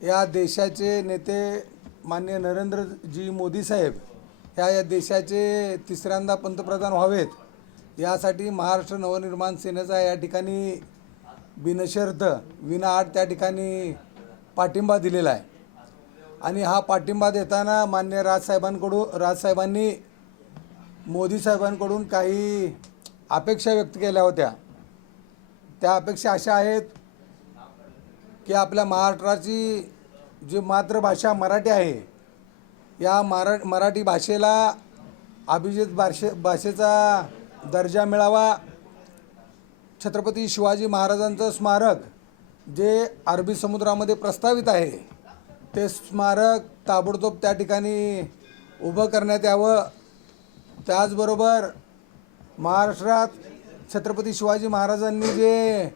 या देशाचे नेते मान्य नरेंद्रजी मोदी साहेब ह्या या देशाचे तिसऱ्यांदा पंतप्रधान व्हावेत. यासाठी महाराष्ट्र नवनिर्माण सेनेचा या ठिकाणी बिनशर्त विनाआट त्या ठिकाणी पाठिंबा दिलेला आहे. आणि हा पाठिंबा देताना मान्य राजसाहेबांकडून राजसाहेबांनी मोदी साहेबांकडून काही अपेक्षा व्यक्त केल्या होत्या. त्या अपेक्षा अशा आहेत की आपल्या महाराष्ट्राची जी मातृभाषा मराठी आहे या मरा मराठी भाषेला अभिजित भाषे भाषेचा दर्जा मिळावा. छत्रपती शिवाजी महाराजांचं स्मारक जे अरबी समुद्रामध्ये प्रस्तावित आहे ते स्मारक ताबडतोब त्या ठिकाणी उभं करण्यात यावं. त्याचबरोबर महाराष्ट्रात छत्रपती शिवाजी महाराजांनी जे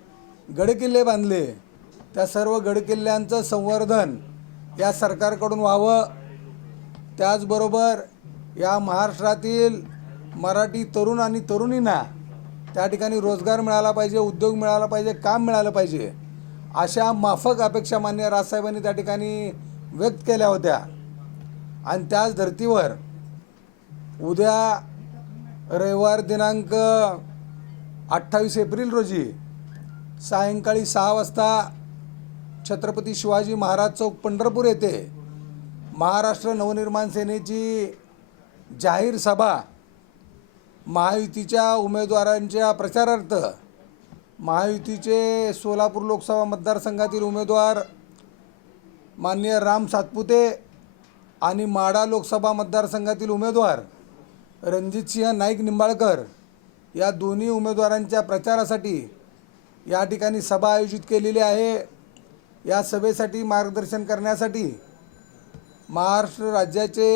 गडकिल्ले बांधले त्या सर्व गडकिल्ल्यांचं संवर्धन या सरकारकडून व्हावं. त्याचबरोबर या महाराष्ट्रातील मराठी तरुण आणि तरुणींना त्या ठिकाणी रोजगार मिळाला पाहिजे उद्योग मिळाला पाहिजे काम मिळालं पाहिजे अशा माफक अपेक्षा मान्य राजसाहेबांनी त्या ठिकाणी व्यक्त केल्या होत्या. आणि त्याच धर्तीवर उद्या रविवार दिनांक अठ्ठावीस एप्रिल रोजी सायंकाळी सहा वाजता छत्रपती शिवाजी महाराज चौक पंढरपूर येथे महाराष्ट्र नवनिर्माण सेनेची जाहीर सभा महायुतीच्या उमेदवारांच्या प्रचारार्थ महायुतीचे सोलापूर लोकसभा मतदारसंघातील उमेदवार माननीय राम सातपुते आणि माडा लोकसभा मतदारसंघातील उमेदवार रणजितसिंह नाईक निंबाळकर या दोन्ही उमेदवारांच्या प्रचारासाठी या ठिकाणी सभा आयोजित केलेली आहे. या सभेसाठी मार्गदर्शन करण्यासाठी महाराष्ट्र राज्याचे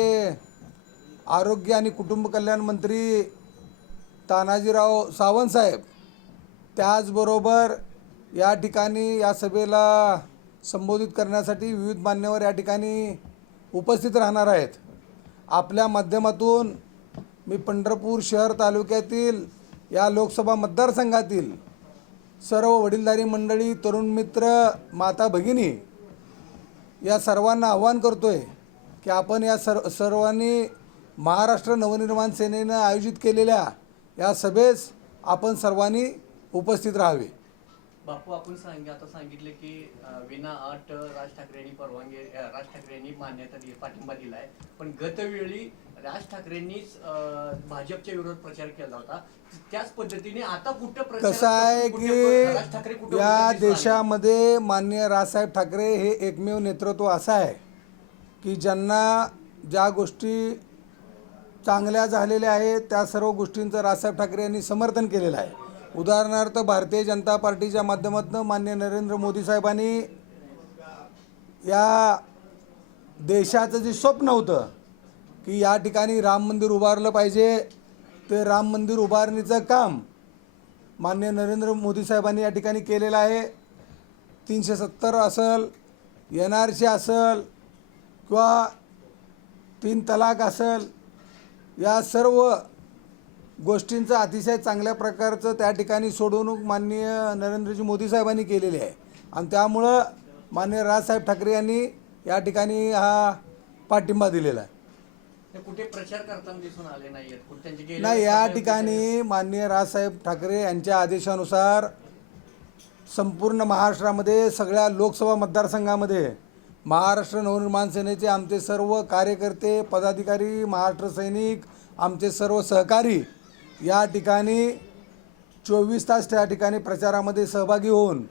आरोग्य आणि कुटुंब कल्याण मंत्री तानाजीराव सावंत साहेब त्याचबरोबर या ठिकाणी या सभेला संबोधित करण्यासाठी विविध मान्यवर या ठिकाणी उपस्थित राहणार आहेत. आपल्या माध्यमातून मी पंढरपूर शहर तालुक्यातील या लोकसभा मतदारसंघातील सर्व वडीलधारी मंडळी तरुण मित्र माता भगिनी या सर्वांना आव्हान करतोय की आपण या सर्व सर्वांनी महाराष्ट्र नवनिर्माण सेनेनं आयोजित केलेल्या या सभेस आपण सर्वांनी उपस्थित राहावे. बापू आपण सांग आता सांगितले की विना अट राज ठाकरेंनी परवानगी अं, राज ठाकरेंनी मान्यता दिली पाठिंबा दिला आहे पण गतवेळी राज ठाकरेंनीच भाजपच्या विरोधात प्रचार केला होता त्याच पद्धतीने आता कुठं प्रचार कसं आहे राज ठाकरे की कुठं या? देशामध्ये माननीय राजसाहेब ठाकरे हे एकमेव नेतृत्व असं आहे की ज्यांना ज्या गोष्टी चांगल्या झालेल्या आहेत त्या सर्व गोष्टींचं राजसाहेब ठाकरे यांनी समर्थन केलेलं आहे उदाहरणार्थ भारतीय जनता पार्टीच्या माध्यमातून मान्य नरेंद्र मोदी साहेबांनी या देशाचं जे स्वप्न होतं की या ठिकाणी राम मंदिर उभारलं पाहिजे. ते राम मंदिर उभारणीचं काम मान्य नरेंद्र मोदी साहेबांनी या ठिकाणी केलेलं आहे. तीनशे सत्तर असेल एन आर सी असेल किंवा तीन तलाक असेल या सर्व गोष्टींचं अतिशय चांगल्या प्रकारचं त्या ठिकाणी सोडवणूक माननीय नरेंद्रजी मोदी साहेबांनी केलेली आहे. आणि त्यामुळं माननीय राजसाहेब ठाकरे यांनी या ठिकाणी हा पाठिंबा दिलेला आहे. ते कुठे प्रचार करताना दिसून आले नाहीयेत. कुठे त्यांचे गेल्या नाही या ठिकाणी माननीय राजसाहेब ठाकरे यांच्या आदेशानुसार संपूर्ण महाराष्ट्रामध्ये सगळ्या लोकसभा मतदारसंघामध्ये महाराष्ट्र नवनिर्माण सेनेचे आमचे सर्व कार्यकर्ते पदाधिकारी महाराष्ट्र सैनिक आमचे सर्व सहकारी या ठिकाणी चोवीस तास त्या ठिकाणी प्रचारामध्ये सहभागी होऊन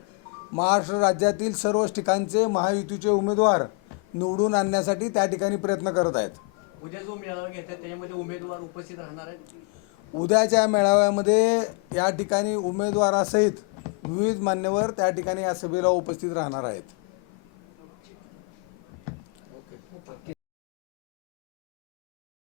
महाराष्ट्र राज्यातील सर्व ठिकाणचे महायुतीचे उमेदवार निवडून आणण्यासाठी त्या ठिकाणी प्रयत्न करत आहेत. उद्या जो मेळावा घेतात त्याच्यामध्ये उमेदवार उपस्थित राहणार आहेत. उद्याच्या मेळाव्यामध्ये या ठिकाणी उमेदवारासहित विविध मान्यवर त्या ठिकाणी या सभेला उपस्थित राहणार आहेत.